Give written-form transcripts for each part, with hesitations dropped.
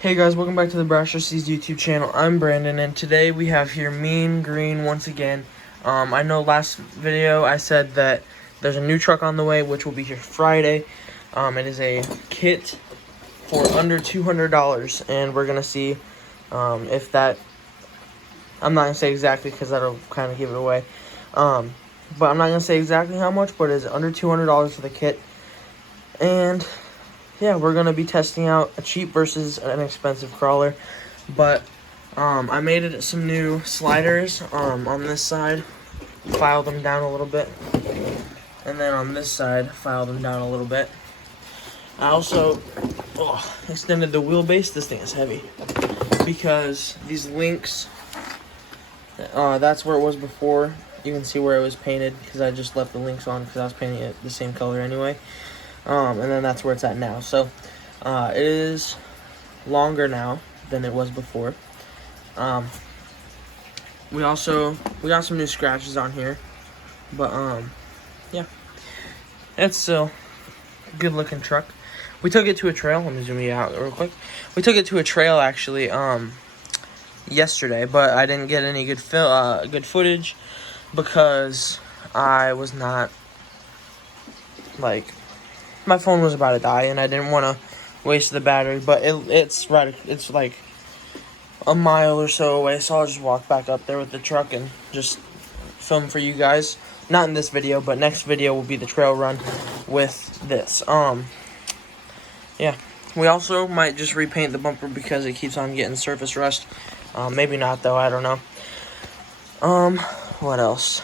Hey guys, welcome back to the Brasher YouTube channel. I'm Brandon, and today we have here Mean Green once again. I know last video I said that there's a new truck on the way, which will be here Friday. It is a kit for under $200, and we're gonna see if that. I'm not gonna say exactly because that'll kind of give it away. But I'm not gonna say exactly how much, but it's under $200 for the kit, and yeah, we're going to be testing out a cheap versus an expensive crawler. But I made it some new sliders on this side, filed them down a little bit, and then on this side, filed them down a little bit. I also extended the wheelbase. This thing is heavy because these links, that's where it was before. You can see where it was painted because I just left the links on because I was painting it the same color anyway. And then that's where it's at now. So it is longer now than it was before. We got some new scratches on here, but yeah, it's still a good looking truck. We took it to a trail. Let me zoom you out real quick. We took it to a trail actually yesterday, but I didn't get any good footage because I was not my phone was about to die, and I didn't want to waste the battery. But it's like a mile or so away, so I'll just walk back up there with the truck and just film for you guys. Not in this video, but next video will be the trail run with this. Yeah, we also might just repaint the bumper because it keeps on getting surface rust. Maybe not though, I don't know. What else?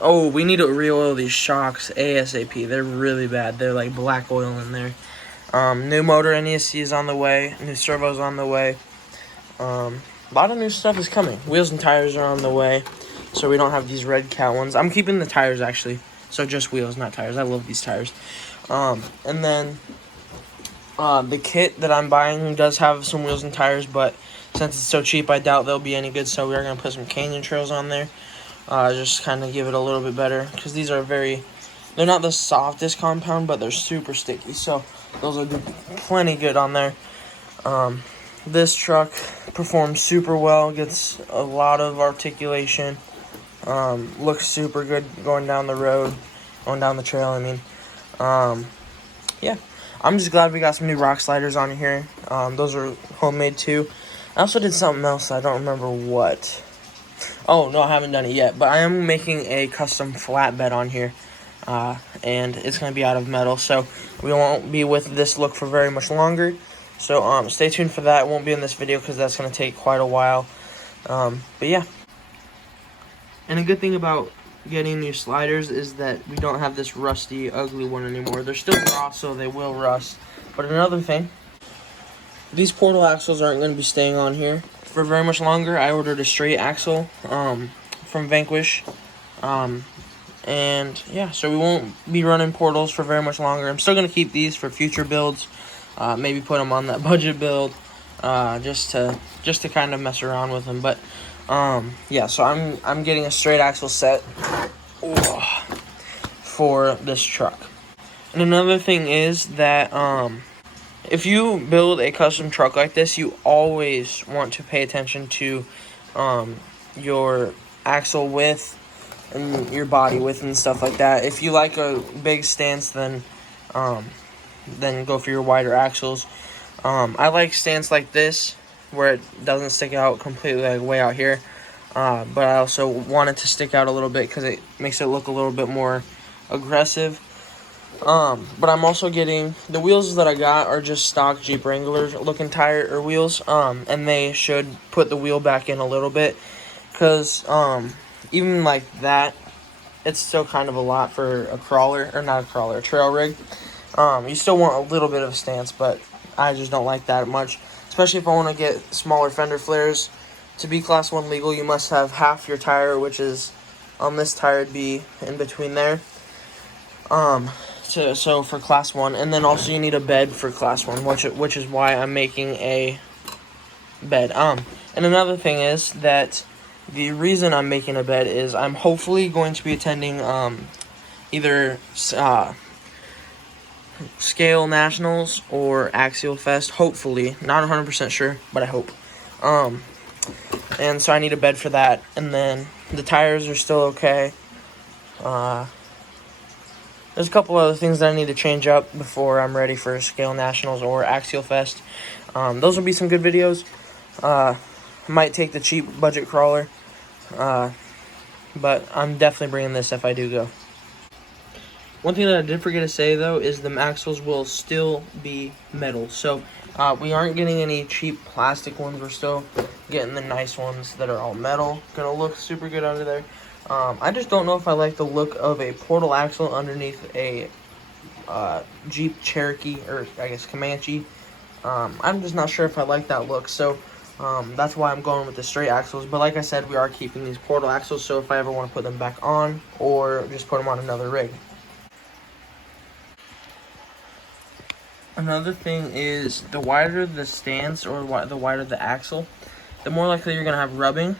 Oh, we need to re-oil these shocks ASAP. They're really bad. They're like black oil in there. New motor NESC is on the way. New servo's on the way. A lot of new stuff is coming. Wheels and tires are on the way, so we don't have these red cat ones. I'm keeping the tires actually, so just wheels, not tires. I love these tires. And then the kit that I'm buying does have some wheels and tires, but since it's so cheap, I doubt they'll be any good. So we are gonna put some Canyon Trails on there. Just kind of give it a little bit better, because these are they're not the softest compound, but they're super sticky, so those will do plenty good on there. This truck performs super well, gets a lot of articulation, looks super good going down the trail, I mean. Yeah, I'm just glad we got some new rock sliders on here. Those are homemade too. I also did something else, I don't remember what. Oh, no, I haven't done it yet, but I am making a custom flatbed on here, and it's going to be out of metal, so we won't be with this look for very much longer, so stay tuned for that. It won't be in this video because that's going to take quite a while, but yeah. And a good thing about getting new sliders is that we don't have this rusty, ugly one anymore. They're still raw, so they will rust, but another thing, these portal axles aren't going to be staying on here for very much longer. I ordered a straight axle from Vanquish, and yeah, so we won't be running portals for very much longer. I'm still going to keep these for future builds, maybe put them on that budget build, just to kind of mess around with them. But yeah, so I'm getting a straight axle set for this truck. And another thing is that if you build a custom truck like this, you always want to pay attention to your axle width and your body width and stuff like that. If you like a big stance, then go for your wider axles. I like stance like this, where it doesn't stick out completely like way out here. But I also want it to stick out a little bit because it makes it look a little bit more aggressive. But I'm also getting, the wheels that I got are just stock Jeep Wrangler looking tire or wheels, and they should put the wheel back in a little bit, because even like that, it's still kind of a lot for a crawler, or not a crawler, a trail rig. You still want a little bit of a stance, but I just don't like that much, especially if I want to get smaller fender flares. To be Class 1 legal, you must have half your tire, which is on this tire, it'd be in between there. So for Class 1, and then also you need a bed for Class 1, which is why I'm making a bed. And another thing is that the reason I'm making a bed is I'm hopefully going to be attending either Scale Nationals or Axial Fest, hopefully. Not 100% sure, but I hope. And so I need a bed for that. And then the tires are still okay. There's a couple other things that I need to change up before I'm ready for Scale Nationals or Axial Fest. Those will be some good videos. Might take the cheap budget crawler. But I'm definitely bringing this if I do go. One thing that I did forget to say, though, is the axles will still be metal. So we aren't getting any cheap plastic ones. We're still getting the nice ones that are all metal. Gonna look super good under there. I just don't know if I like the look of a portal axle underneath a Jeep Cherokee, or I guess Comanche. I'm just not sure if I like that look. So that's why I'm going with the straight axles. But like I said, we are keeping these portal axles. So if I ever want to put them back on or just put them on another rig. Another thing is the wider the stance or the wider the axle, the more likely you're going to have rubbing.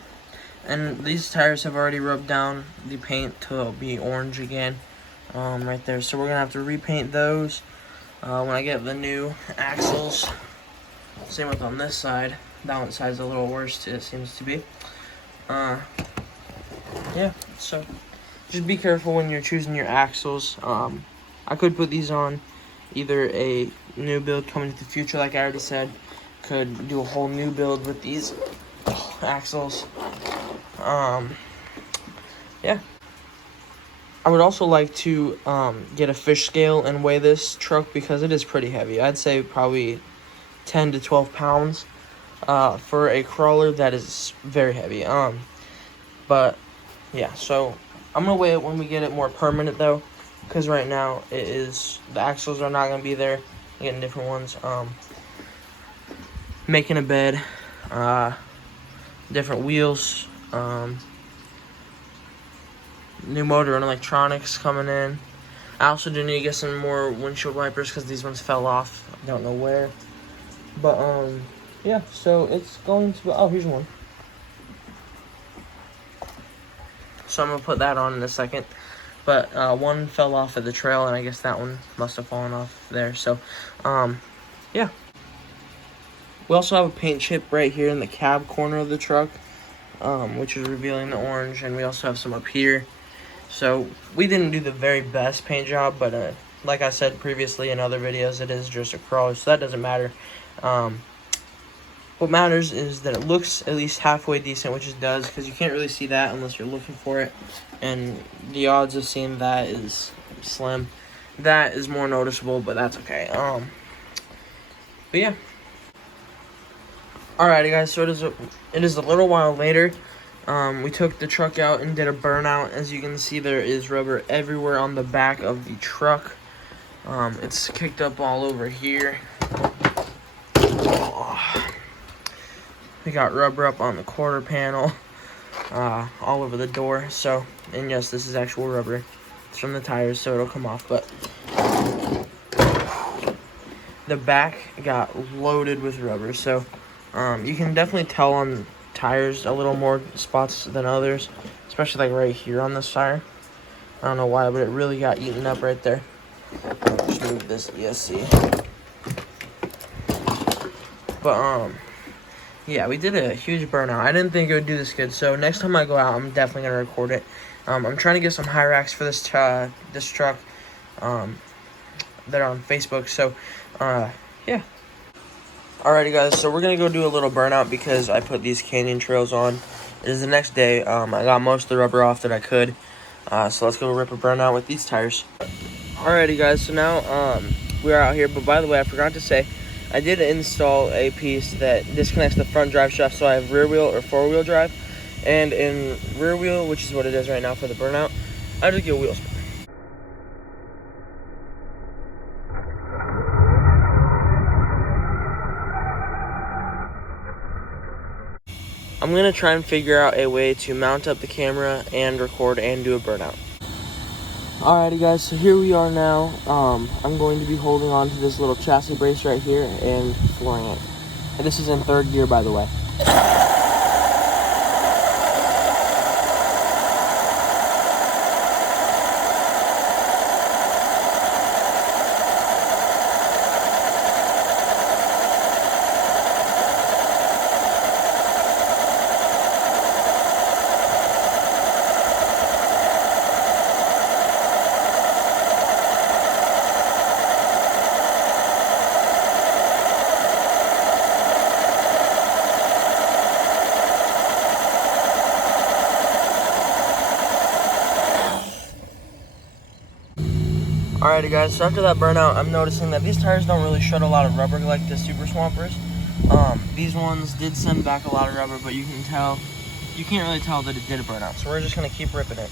And these tires have already rubbed down the paint to be orange again right there. So we're going to have to repaint those when I get the new axles. Same with on this side. That one side's a little worse, it seems to be. Yeah, so just be careful when you're choosing your axles. I could put these on either a new build coming to the future, like I already said. Could do a whole new build with these axles. Yeah. I would also like to get a fish scale and weigh this truck because it is pretty heavy. I'd say probably 10 to 12 pounds for a crawler that is very heavy. But yeah, so I'm gonna weigh it when we get it more permanent though, because right now it is, the axles are not gonna be there. I'm getting different ones. Making a bed, different wheels, new motor and electronics coming in. I also do need to get some more windshield wipers because these ones fell off. I don't know where. But yeah, so it's going to be, oh, here's one. So I'm gonna put that on in a second. But one fell off at the trail, and I guess that one must have fallen off there. So yeah. We also have a paint chip right here in the cab corner of the truck, which is revealing the orange, and we also have some up here. So we didn't do the very best paint job, but like I said previously in other videos, it is just a crawler, so that doesn't matter. What matters is that it looks at least halfway decent, which it does, because you can't really see that unless you're looking for it, and the odds of seeing that is slim. That is more noticeable, but that's okay. But yeah. Alrighty guys, so it is a little while later. We took the truck out and did a burnout. As you can see, there is rubber everywhere on the back of the truck. It's kicked up all over here. We got rubber up on the quarter panel, all over the door. So, and yes, this is actual rubber. It's from the tires, so it'll come off. But the back got loaded with rubber. So you can definitely tell on tires a little more spots than others, especially like right here on this tire. I don't know why, but it really got eaten up right there. I'll just move this ESC. But yeah, we did a huge burnout. I didn't think it would do this good, so next time I go out, I'm definitely gonna record it. I'm trying to get some high racks for this truck. They're on Facebook, so yeah. Alrighty guys, so we're gonna go do a little burnout because I put these canyon trails on. It is the next day. I got most of the rubber off that I could. So let's go rip a burnout with these tires. Alrighty guys, so now we're out here, but by the way, I forgot to say, I did install a piece that disconnects the front drive shaft, so I have rear wheel or four wheel drive. And in rear wheel, which is what it is right now for the burnout, I just get a wheel spare. I'm going to try and figure out a way to mount up the camera and record and do a burnout. Alrighty guys, so here we are now. I'm going to be holding on to this little chassis brace right here and flooring it. And this is in third gear, by the way. Alrighty guys, so after that burnout, I'm noticing that these tires don't really shed a lot of rubber like the Super Swampers. These ones did send back a lot of rubber, but you can't really tell that it did a burnout. So we're just gonna keep ripping it.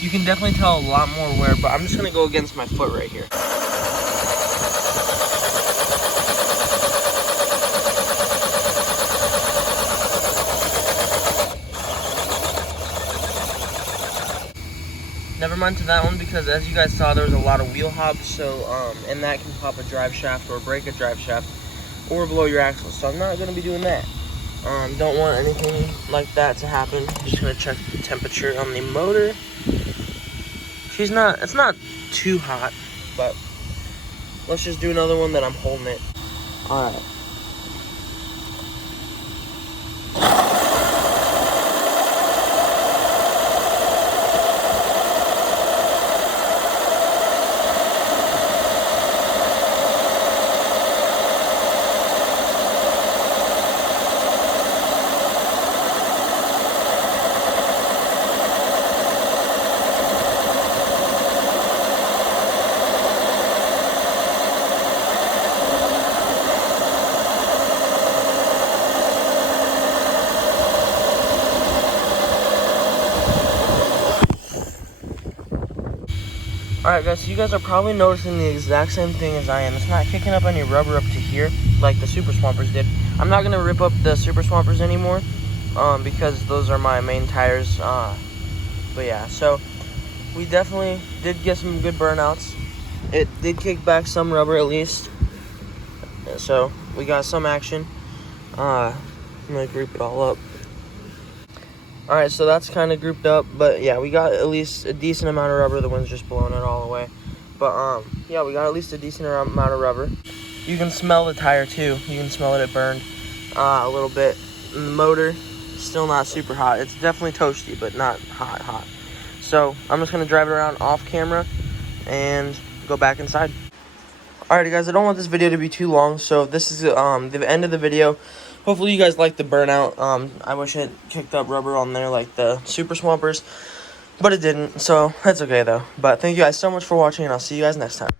You can definitely tell a lot more wear, but I'm just gonna go against my foot right here. Never mind to that one, because as you guys saw, there was a lot of wheel hop, so and that can pop a drive shaft or break a drive shaft or blow your axle. So I'm not gonna be doing that. Don't want anything like that to happen. Just gonna check the temperature on the motor. It's not too hot, but let's just do another one that I'm holding it. All right. Alright guys, so you guys are probably noticing the exact same thing as I am. It's not kicking up any rubber up to here like the Super Swampers did. I'm not going to rip up the Super Swampers anymore because those are my main tires. But yeah, so we definitely did get some good burnouts. It did kick back some rubber at least. So we got some action. I'm going to group it all up. Alright, so that's kind of grouped up, but yeah, we got at least a decent amount of rubber. The wind's just blowing it all away. But yeah, we got at least a decent amount of rubber. You can smell the tire too. You can smell it burned a little bit. And the motor, still not super hot. It's definitely toasty, but not hot. So I'm just going to drive it around off camera and go back inside. Alrighty guys, I don't want this video to be too long, so this is the end of the video. Hopefully you guys liked the burnout. I wish it kicked up rubber on there like the Super Swampers, but it didn't, so that's okay though. But thank you guys so much for watching, and I'll see you guys next time.